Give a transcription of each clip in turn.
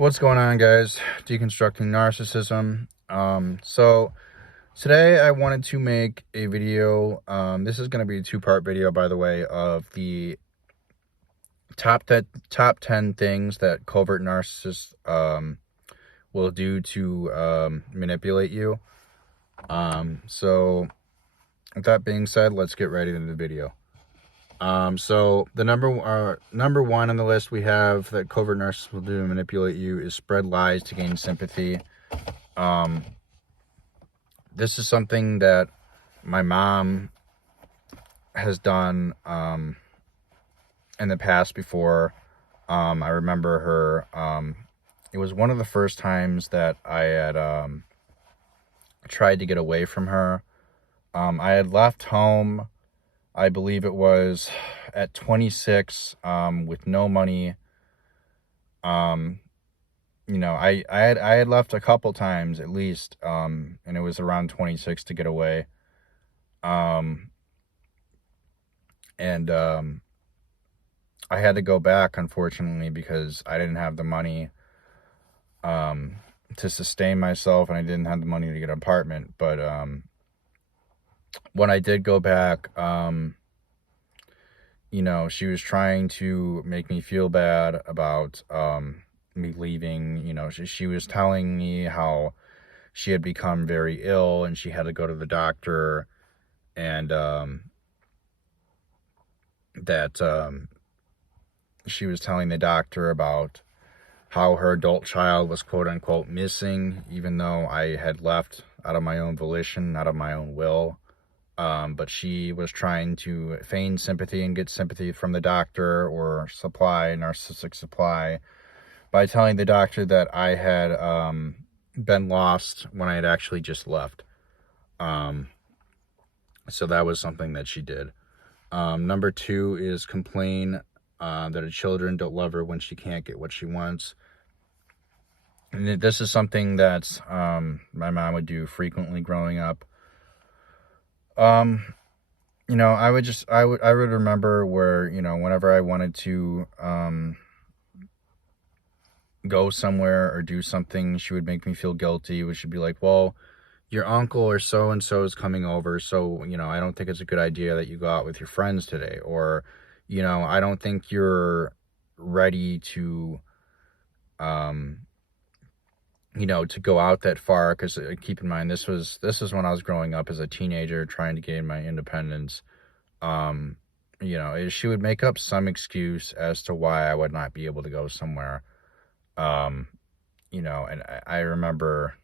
What's going on, guys? Deconstructing narcissism. So today I wanted to make a video. This is going to be a two-part video, by the way, of the top 10 things that covert narcissists will do to manipulate you. So with that being said, let's get right into the video. So the number one on the list we have that covert narcissists will do to manipulate you is spread lies to gain sympathy. This is something that my mom has done in the past before. I remember her. It was one of the first times that I had tried to get away from her. I had left home, I believe it was at 26, with no money. I had left a couple times at least, and it was around 26 to get away. I had to go back, unfortunately, because I didn't have the money to sustain myself, and I didn't have the money to get an apartment. But when I did go back, she was trying to make me feel bad about me leaving. She was telling me how she had become very ill and she had to go to the doctor, and that she was telling the doctor about how her adult child was quote unquote missing, even though I had left out of my own volition, out of my own will. But she was trying to feign sympathy and get sympathy from the doctor, or narcissistic supply, by telling the doctor that I had been lost when I had actually just left. So that was something that she did. Number two is complain that her children don't love her when she can't get what she wants. And this is something that my mom would do frequently growing up. I would remember where, whenever I wanted to go somewhere or do something, she would make me feel guilty, which would be like, well, your uncle or so-and-so is coming over, so, I don't think it's a good idea that you go out with your friends today. Or, I don't think you're ready to, to go out that far, because keep in mind, this was when I was growing up as a teenager, trying to gain my independence. She would make up some excuse as to why I would not be able to go somewhere. And I remember,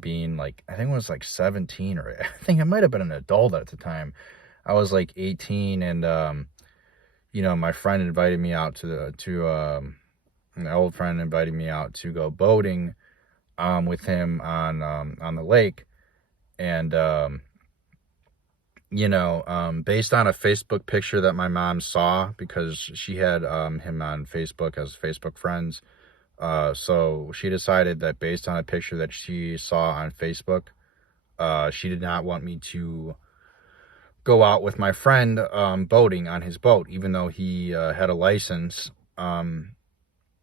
being like, I think it was like 17, or I think I might have been an adult at the time. I was like 18, and, my friend invited me out an old friend invited me out to go boating, with him on the lake. And, based on a Facebook picture that my mom saw, because she had him on Facebook as Facebook friends. So she decided that based on a picture that she saw on Facebook, she did not want me to go out with my friend boating on his boat, even though he had a license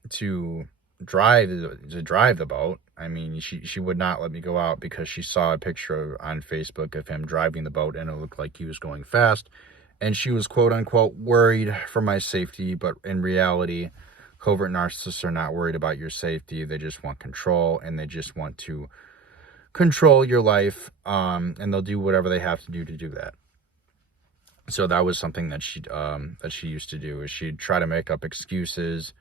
to drive the boat. I mean, she would not let me go out because she saw a picture on Facebook of him driving the boat, and it looked like he was going fast, and she was quote unquote worried for my safety. But in reality, covert narcissists are not worried about your safety. They just want control, and they just want to control your life, and they'll do whatever they have to do that. So that was something that she used to do, is she'd try to make up excuses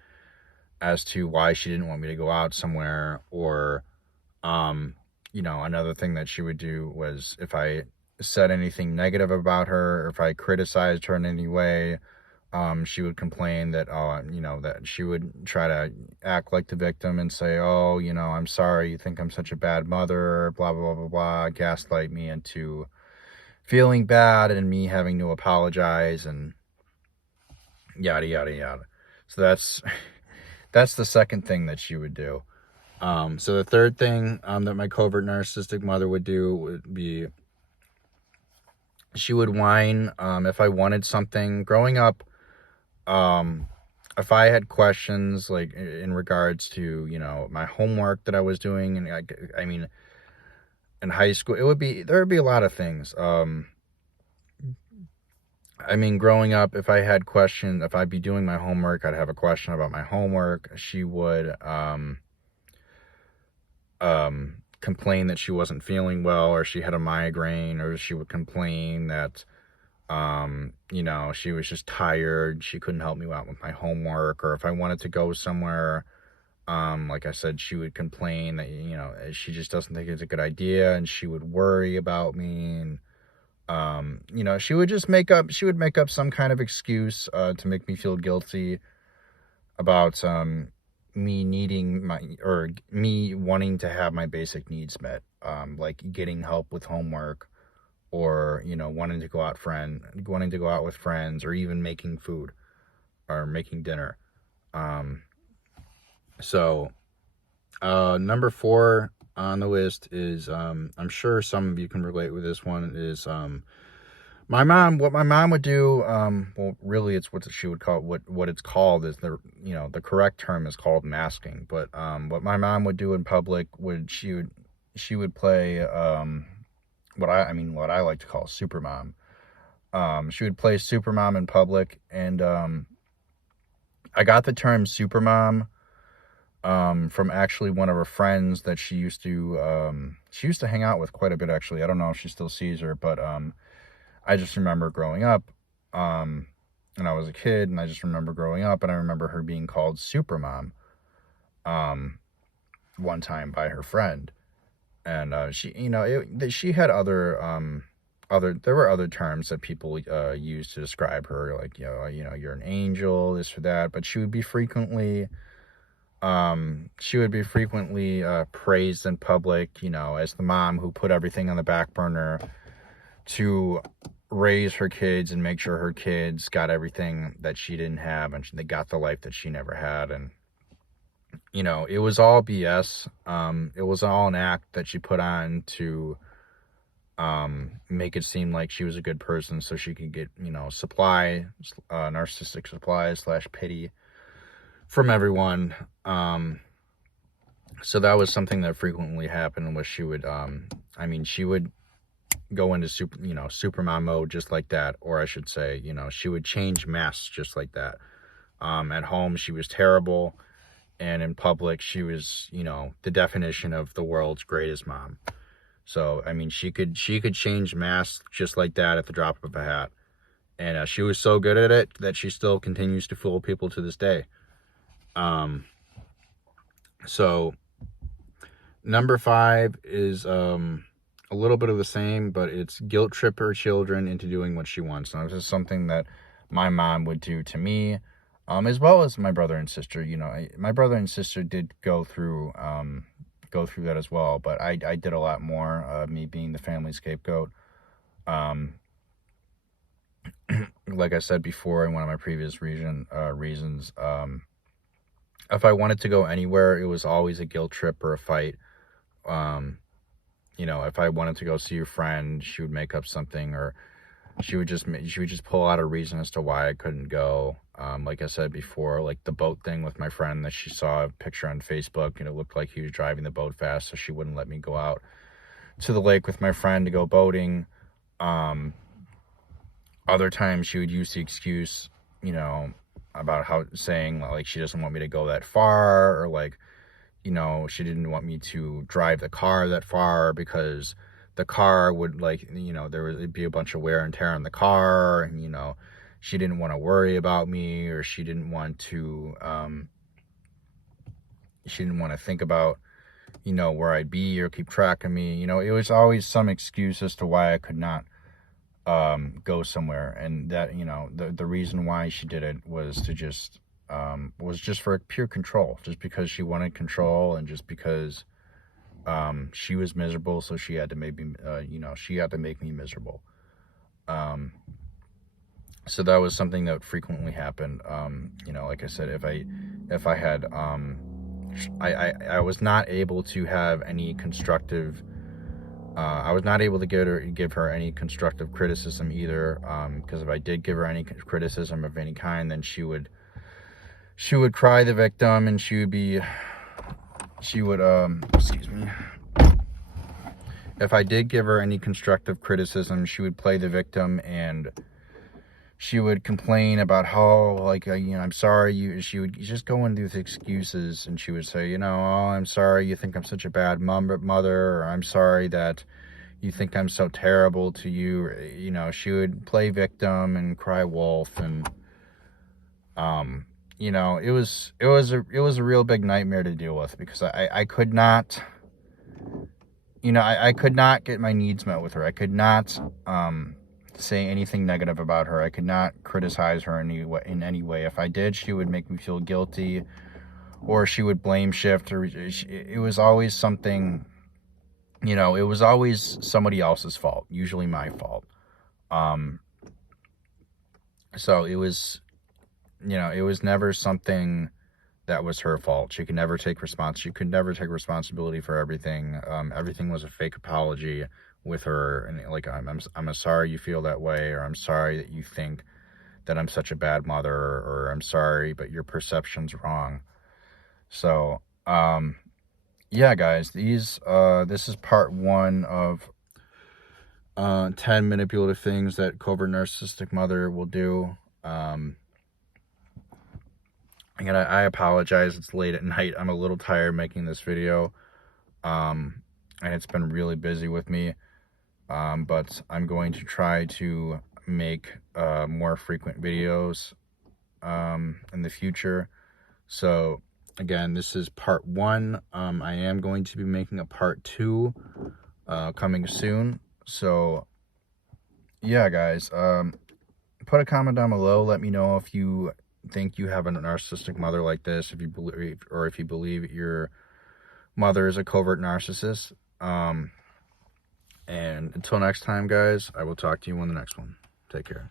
as to why she didn't want me to go out somewhere. Or another thing that she would do was, if I said anything negative about her, or if I criticized her in any way, she would complain that, that she would try to act like the victim and say, oh, I'm sorry, you think I'm such a bad mother, blah, blah, blah, blah, blah, gaslight me into feeling bad and me having to apologize, and yada, yada, yada. So that's the second thing that she would do. So the third thing that my covert narcissistic mother would do would be, she would whine if I wanted something. Growing up, if I had questions, like, in regards to, you know, my homework that I was doing, and I mean, in high school, there would be a lot of things. I mean, growing up, if I had questions, if I'd be doing my homework, I'd have a question about my homework. She would, complain that she wasn't feeling well, or she had a migraine, or she would complain that, you know, she was just tired, she couldn't help me out with my homework. Or if I wanted to go somewhere, like I said, she would complain that, you know, she just doesn't think it's a good idea, and she would worry about me. And you know, she would make up some kind of excuse to make me feel guilty about me needing me wanting to have my basic needs met, like getting help with homework, or, you know, wanting to go out with friends, or even making food, or making dinner. Um, so number 4 on the list is, I'm sure some of you can relate with this one, is what my mom would do. Well, really, it's what she would call, what it's called is, you know, the correct term is called masking. But what my mom would do in public, she would play, what I like to call super mom. She would play super mom in public. And I got the term super mom from actually one of her friends that she used to hang out with quite a bit, actually. I don't know if she still sees her, but I just remember growing up, and I was a kid, and I just remember growing up, and I remember her being called super mom one time by her friend. And she, you know, she had there were other terms that people used to describe her, like, you know, you're an angel, this or that. But she would be frequently praised in public, you know, as the mom who put everything on the back burner to raise her kids and make sure her kids got everything that she didn't have, and they got the life that she never had. And, you know, it was all BS. It was all an act that she put on to make it seem like she was a good person, so she could get, you know, narcissistic supply / pity from everyone. So that was something that frequently happened, was she would she would go into super mom mode just like that. Or I should say, you know, she would change masks just like that. At home she was terrible, and in public she was, you know, the definition of the world's greatest mom. So I mean, she could change masks just like that at the drop of a hat. And she was so good at it that she still continues to fool people to this day. So number 5 is a little bit of the same, but it's guilt trip her children into doing what she wants. Now, this is something that my mom would do to me, as well as my brother and sister. You know, my brother and sister did go through that as well, but I did a lot more, me being the family scapegoat. Like I said before in one of my previous reasons, if I wanted to go anywhere, it was always a guilt trip or a fight. You know, if I wanted to go see a friend, she would make up something, or she would just pull out a reason as to why I couldn't go. Like I said before, like the boat thing with my friend, that she saw a picture on Facebook and it looked like he was driving the boat fast, so she wouldn't let me go out to the lake with my friend to go boating. Other times she would use the excuse, you know, about saying like she doesn't want me to go that far, or like, you know, she didn't want me to drive the car that far because the car would, like, you know, it'd be a bunch of wear and tear on the car, and, you know, she didn't want to worry about me, or she didn't want to think about, you know, where I'd be or keep track of me. You know, it was always some excuse as to why I could not go somewhere. And that, you know, the reason why she did it was just for pure control, just because she wanted control, and just because she was miserable, so she had to make me, miserable. So that was something that frequently happened. You know, like I said, if I had, I was not able to have any constructive, I was not able to give her any constructive criticism either, because if I did give her any criticism of any kind, then she would she would cry the victim, and she would, excuse me. If I did give her any constructive criticism, she would play the victim, and she would complain about how, like, I'm sorry, she would just go into with excuses, and she would say, oh, I'm sorry you think I'm such a bad mother, or I'm sorry that you think I'm so terrible to you. She would play victim and cry wolf, and, it was a real big nightmare to deal with, because I could not, I could not get my needs met with her. I could not, say anything negative about her. I could not criticize her in any way. If I did, she would make me feel guilty, or she would blame shift, or it was always something, it was always somebody else's fault, usually my fault. So it was, it was never something that was her fault. She could never take responsibility for everything. Everything was a fake apology with her, and like, I'm sorry you feel that way, or I'm sorry that you think that I'm such a bad mother, or I'm sorry, but your perception's wrong. So, yeah, guys, this is part 1 of 10 manipulative things that covert narcissistic mother will do. Again, I apologize. It's late at night. I'm a little tired making this video, and it's been really busy with me. But I'm going to try to make more frequent videos in the future. So again, this is part 1. I am going to be making a part 2 coming soon. So yeah, guys, put a comment down below. Let me know if you think you have a narcissistic mother like this, if you believe your mother is a covert narcissist. And until next time, guys, I will talk to you on the next one. Take care.